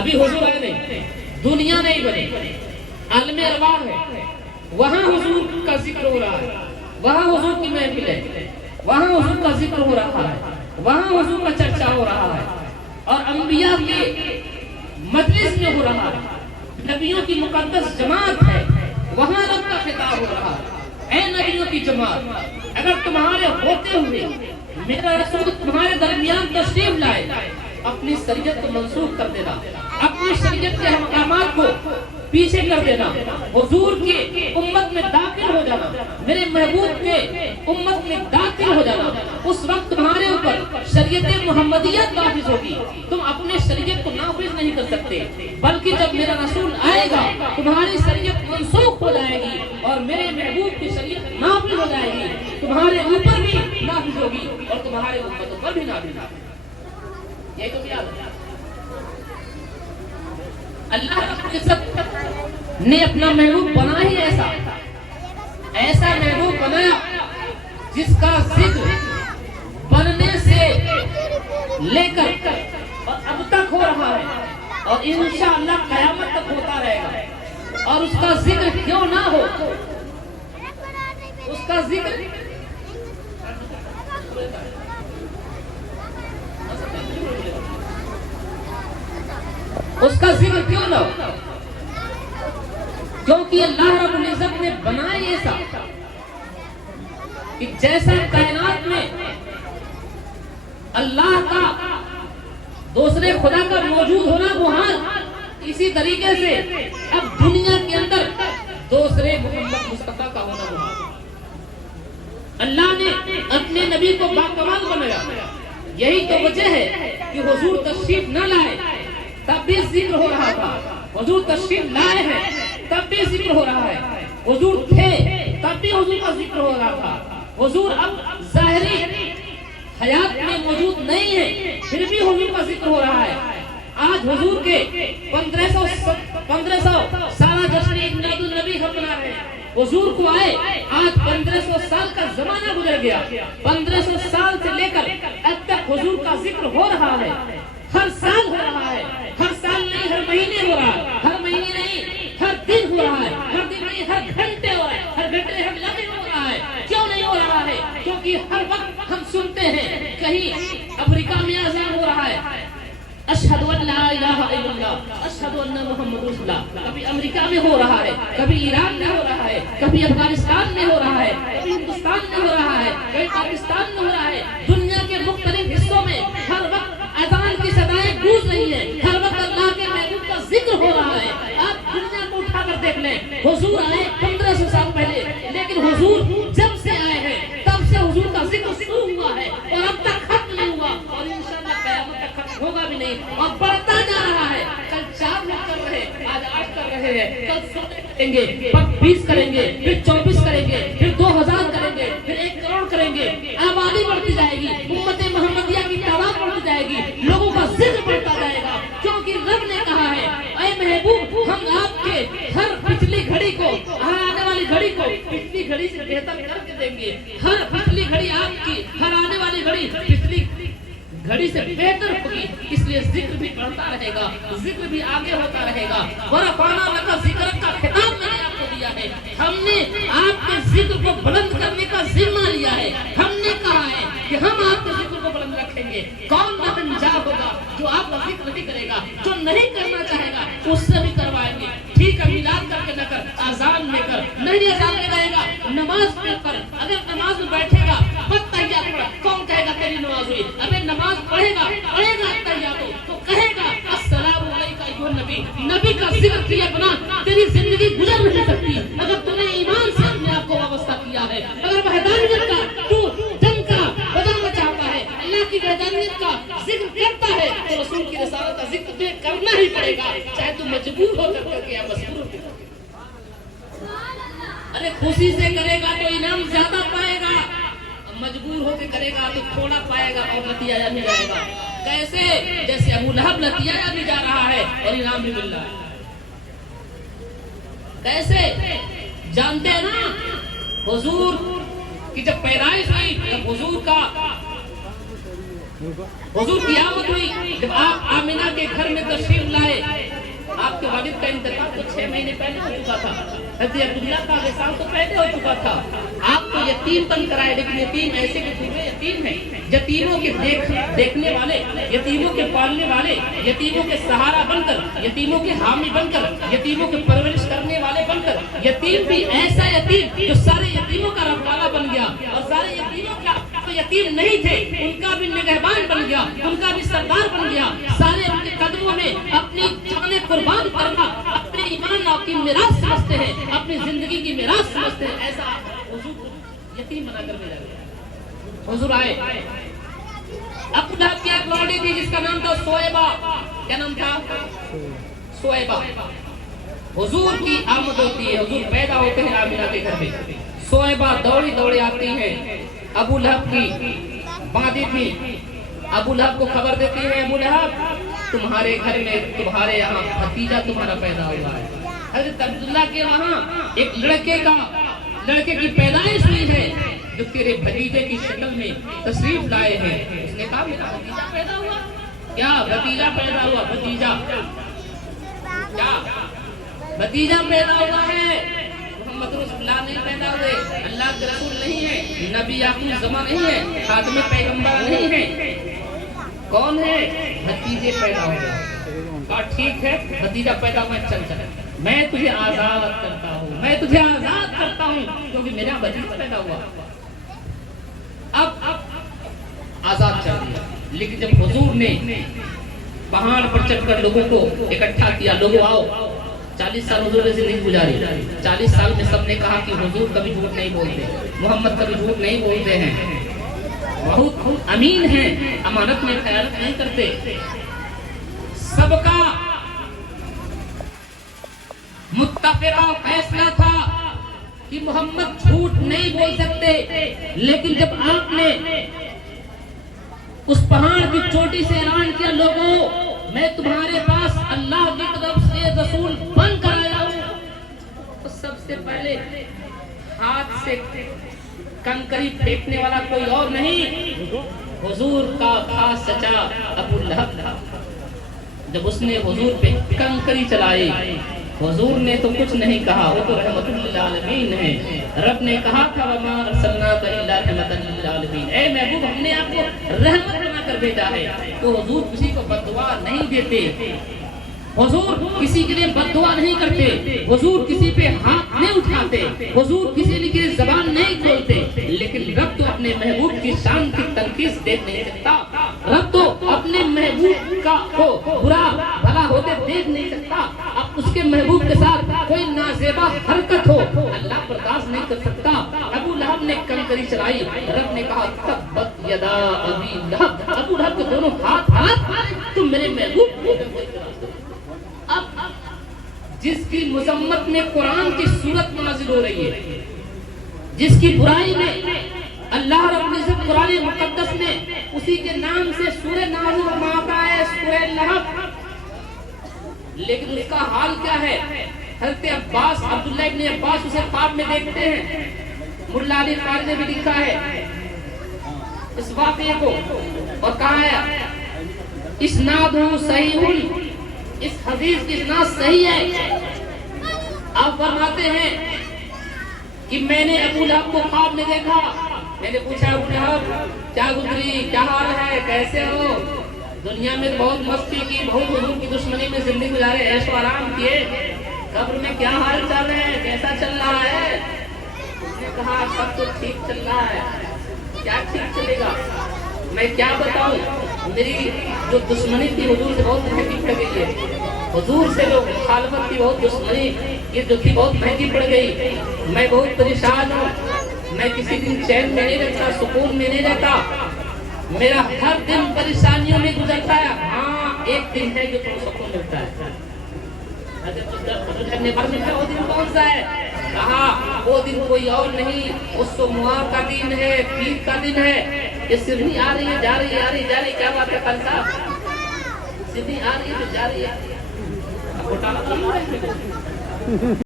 ابھی حضور آئے نہیں، دنیا نہیں بنی، عالم ارواح ہے، وہاں حضور کا ذکر ہو رہا ہے، وہاں حضور کی محفل ہے، وہاں حضور کا ذکر ہو رہا ہے، وہاں حضور کا چرچا ہو رہا ہے، اور انبیاء کے مجلس میں ہو رہا ہے، نبیوں کی مقدس جماعت ہے، وہاں رب کا خطاب ہو رہا ہے۔ اے نبیوں کی جماعت، اگر تمہارے ہوتے ہوئے میرا رسول تمہارے درمیان تشریف لائے، اپنی شریعت کو منسوخ کر دینا، اپنی شریعت کے احکامات کو پیچھے کر دینا، حضور کی امت میں داخل ہو جانا، میرے محبوب کے امت میں داخل ہو جانا، اس وقت تمہارے اوپر شریعت محمدیت نافذ ہوگی۔ تم اپنے شریعت کو نافذ نہیں کر سکتے، بلکہ جب میرا رسول آئے گا تمہاری شریعت منسوخ ہو جائے گی اور میرے محبوب کی شریعت نافذ ہو جائے گی، تمہارے اوپر بھی نافذ ہوگی اور تمہارے امتوں پر بھی نافذ ہوگی۔ یہی تو یاد ہے، اللہ رب العزت نے اپنا محبوب بنا ہی ایسا محبوب بنایا جس کا ذکر بننے سے لے کر اور اب تک ہو رہا ہے اور انشاءاللہ قیامت تک ہوتا رہے گا، اور اس کا ذکر کیوں نہ ہو، اس کا ذکر کیوں نہ ہو، کیونکہ اللہ رب العزت نے بنایا ایسا کہ جیسا کائنات میں اللہ کا دوسرے خدا کا موجود ہونا وہاں، اسی طریقے سے اب دنیا کے اندر دوسرے محمد مصطفیٰ کا ہونا وہاں۔ اللہ نے اپنے نبی کو باکمال بنایا، یہی تو وجہ ہے کہ حضور تشریف نہ لائے تب بھی ذکر ہو رہا تھا، حضور تشریف لائے ہیں تب بھی ذکر ہو رہا ہے، حضور تھے تب بھی حضور کا ذکر ہو رہا تھا، حضور اب ظاہری حیات میں موجود نہیں ہے پھر بھی حضور کا ذکر ہو رہا ہے۔ آج حضور کے 1500 سالہ جشن میلاد النبی ہم منا رہے ہیں، حضور کو آئے آج 1500 سال کا زمانہ گزر گیا، 1500 سال سے لے کر اب تک حضور کا ذکر ہو رہا ہے، ہر سال ہو رہا ہے، ہر سال نہیں ہر مہینے ہو رہا ہے، ہر مہینے نہیں ہر دن ہو رہا ہے، ہر دن نہیں ہر گھنٹے ہو رہا ہے، ہر گھنٹے ہر لمحے ہو رہا ہے۔ کیوں نہیں ہو رہا ہے؟ کیونکہ ہر وقت ہم سنتے ہیں کہیں افریقہ میں اذان ہو رہا ہے، اشہد ان لا الہ الا اللہ، اشہد ان محمد رسول اللہ، کبھی امریکہ میں ہو رہا ہے، کبھی ایران میں ہو رہا ہے، کبھی افغانستان میں ہو رہا ہے، کبھی ہندوستان میں ہو رہا ہے، کبھی پاکستان میں ہو رہا ہے، دنیا کے مختلف حصوں میں ہر وقت اذان کی صدائیں گونج رہی ہیں، ہر وقت اللہ کے محبوب کا ذکر ہو رہا ہے۔ آپ دنیا کو اٹھا کر دیکھ لیں، حضور آئے 1500 سال پہلے، لیکن حضور جب سے آئے ہیں تب سے حضور کا ذکر شروع ہوا ہے اور اب تک ختم نہیں ہوا، اور انشاءاللہ قیامت تک ختم ہوگا بھی نہیں، اور بڑھتا جا رہا ہے۔ کل 4 لوگ کر رہے ہیں، آج 8 کر رہے ہیں، کل 16 کریں گے، پھر 20 کریں گے، پھر 24 کریں گے، پھر 2000 کریں گے، پھر 1 کروڑ کریں گے، آبادی بڑھتی جائے گی، امت محمدیہ کی تعداد بڑھتی جائے گی، لوگوں کا ذکر بڑھتا جائے گا، کیونکہ رب نے کہا ہے اے محبوب ہم آپ کے ہر پچھلی گھڑی کو، آنے والی گھڑی کو پچھلی گھڑی سے بہتر کر کے دیں گے، ہر پچھلی گھڑی آپ کی، ہر آنے والی گھڑی پچھلی گھڑی سے بہتر ہوگی، اس لیے ذکر بھی بڑھتا رہے گا، ذکر بھی آگے ہوتا رہے گا۔ ورفعنا لک ذکرک کا خطاب میں نے آپ کو دیا ہے، ہم نے آپ کے ذکر کو بلند کرنے کا ذمہ لیا ہے، ہم نے کہا ہے کہ ہم آپ کے ذکر کو بلند رکھیں گے۔ کون ناہنجار ہوگا جو آپ کا ذکر نہیں کرے گا، جو نہیں کرنا چاہے گا اس سے بھی کروائیں گے۔ ٹھیک ہے میلاد کر کے نہ کر، اذان میں کر، نہیں اذان میں رہے گا نماز میں کر، اگر نماز میں بیٹھے گا تحیات پڑھ، کون کہے گا تیری نماز ہوئی؟ اگر نماز پڑھے گا تحیات تو کہے گا السلام علیکم ایھا النبی، نبی کا ذکر کیے بنا تیری زندگی گزر نہیں سکتی۔ اگر تم نے ایمان سے اپنے آپ کو وابستہ کیا ہے، اگر وحدانیت کا تو جنگ کا بجانا چاہتا ہے، اللہ کی وحدانیت کا ذکر کرتا ہے تو رسول کی رسالت کا ذکر تجھے کرنا ہی پڑے گا، چاہے تم مجبور ہو کر کے یا مسرور ہو کر۔ ارے خوشی سے کرے گا تو انعام زیادہ پائے گا، مجبور ہو کے کرے گا تو تھوڑا پائے گا اور لتیایا بھی جائے گا۔ کیسے؟ جیسے ابو لہب لتیایا بھی جا رہا ہے اور انعام بھی مل رہا ہے۔ کیسے؟ جانتے ہیں نا حضور کی جب پیدائش ہوئی، جب حضور کی آمد ہوئی، جب آپ آمنہ کے گھر میں تشریف لائے والد کا انتقال تو 6 مہینے پہلے ہو چکا تھا، حضرت عبداللہ کا وصال تو پہلے ہو چکا تھا، آپ کو یتیم بن کر آئے، لیکن یتیم ایسے کہ پورے یتیم ہیں، یتیموں کے دیکھنے والے، یتیموں کے پالنے والے، یتیموں کے سہارا بن کر، یتیموں کے حامی بن کر، یتیموں کے پرورش کرنے والے بن کر، یتیم بھی ایسا یتیم جو سارے یتیموں کا رکھوالا بن گیا، اور سارے یتیموں کا یتیم نہیں تھے ان کا بھی نگہبان بن گیا، ان کا بھی سردار بن گیا، سارے ان کے قدموں میں اپنی جانیں قربان کرنا اپنے ایمان کی میراث سمجھتے ہیں، اپنی زندگی کی میراث سمجھتے ہیں، ایسا حضور یتیم بنا کر بھیجا گیا۔ حضور آئے، ابو لہب کی ایک لوڑی تھی جس کا نام تھا سویبہ، کیا نام تھا؟ سویبہ۔ حضور کی آمد ہوتی ہے، حضور پیدا ہوتے ہیں آمنہ کے گھر میں، سویبہ دوڑی دوڑی آتی ہیں، ابو لہب کی باندھی تھی، ابو لہب کو خبر دیتی ہے، ابو لہب تمہارے گھر میں تمہارے یہاں بھتیجا تمہارا پیدا ہوا ہے۔ حضرت عبداللہ کے وہاں ایک لڑکے کی پیدائش ہوئی ہے جو تیرے بھتیجے کی شکل میں تشریف لائے ہیں۔ اس نے کہا میرا بھتیجا پیدا ہوا؟ کیا بھتیجا پیدا ہوا؟ بھتیجا کیا بھتیجا پیدا ہوا ہے؟ محمد رسول اللہ نہیں پیدا ہوئے، اللہ کے رسول نہیں ہے، نبی آخری زمان نہیں ہے، خاتم پیغمبر نہیں ہے، کون ہے؟ بھتیجے پیدا ہوئے۔ کہا ٹھیک ہے بھتیجا پیدا ہوا، چل چل میں تجھے آزاد کرتا ہوں، میں تجھے آزاد کرتا ہوں کیونکہ میرا بھتیجا پیدا ہوا۔ اب آزاد چل دیا، لیکن جب حضور نے پہاڑ پر چڑھ کر لوگوں کو اکٹھا کیا، لوگوں آؤ، 40 سال حضور نے زندگی گزاری، 40 سال میں سب نے کہا کہ حضور کبھی جھوٹ نہیں بولتے، محمد کبھی جھوٹ نہیں بولتے ہیں، بہت امین ہیں، امانت میں خیانت نہیں کرتے۔ سب کا متفقہ فیصلہ تھا کہ محمد جھوٹ نہیں بول سکتے، لیکن جب آپ نے اس پہاڑ کی چوٹی سے اعلان کیا لوگوں میں تمہارے پاس اللہ کی طرف سے رسول بن کر آیا ہوں، تو سب سے پہلے ہاتھ سے کنکری پھینکنے والا کوئی اور نہیں، حضور کا خاص چچا ابو لہب تھا۔ جب اس نے حضور پہ کنکری چلائی، حضور نے تو کچھ نہیں کہا، وہ تو رحمت للعالمین ہے، رب نے کہا تھا وما ارسلناک الا رحمت للعالمین، اے محبوب ہم نے آپ کو رحمت بنا کر بھیجا ہے، تو حضور کسی کو بد دعا نہیں دیتے، حضور کسی کے لیے بد دعا نہیں کرتے، حضور کسی پہ ہاتھ نہیں اٹھاتے، حضور کسی لیے زبان نہیں کھولتے، لیکن رب تو اپنے محبوب کی شان کی تنقید دیکھ نہیں سکتا، رب تو اپنے محبوب کا کو برا بھلا ہوتے دیکھ نہیں سکتا، اب اس کے محبوب کے ساتھ کوئی نازیبا حرکت ہو اللہ برداشت نہیں کر سکتا۔ ابو لہب نے کنکری چلائی، رب نے کہا تبت یدا ابی لہب، ابو لہب کے دونوں ہاتھ تم میرے محبوب کو اب جس کی مذمت میں قرآن کی سورت نازل ہو رہی ہے، جس کی برائی میں اللہ رب العزت قرآن مقدس میں اسی کے نام سے سورہ نازل فرماتا ہے، سورہ لہب، لیکن اس کا حال کیا ہے؟ حضرت عباس، عبداللہ ابن عباس اسے خواب میں دیکھتے ہیں، ملا علی قاری نے بھی لکھا ہے اس واقعے کو اور کہا ہے اسنادہ صحیح، اس حدیث کی اسناد صحیح ہے۔ آپ فرماتے ہیں کہ میں نے ابو لہب کو خواب میں دیکھا، میں نے پوچھا ابو لہب کیا گزری، کیا حال ہے، کیسے ہو؟ دنیا میں بہت مستی کی، بہت حضور کی دشمنی میں زندگی گزارے، عیش و آرام کیے، قبر میں کیا حال چل رہے ہیں، کیسا چل رہا ہے؟ اس نے کہا سب تو ٹھیک چل رہا ہے۔ کیا ٹھیک چلے گا؟ میں کیا بتاؤں، میری جو دشمنی تھی حضور سے بہت مہنگی پڑ گئی ہے، حضور سے جو مخالفت تھی بہت دشمنی یہ جو تھی بہت مہنگی پڑ گئی، میں بہت پریشان ہوں، میں کسی دن چین میں نہیں رہتا، سکون میں نہیں رہتا، میرا ہر دن پریشانیوں میں گزرتا ہے، ہاں ایک دن ہے جو تم سکون ملتا ہے۔ وہ دن کون سا ہے؟ کہا وہ دن کوئی اور نہیں، اس سوموار کا دن ہے، پیر کا دن ہے، یہ سیڑھی آ رہی ہے جا رہی ہے، آ رہی جا رہی، کیا بات ہے کل صاحب؟ سیڑھی آ رہی ہے جا رہی ہے۔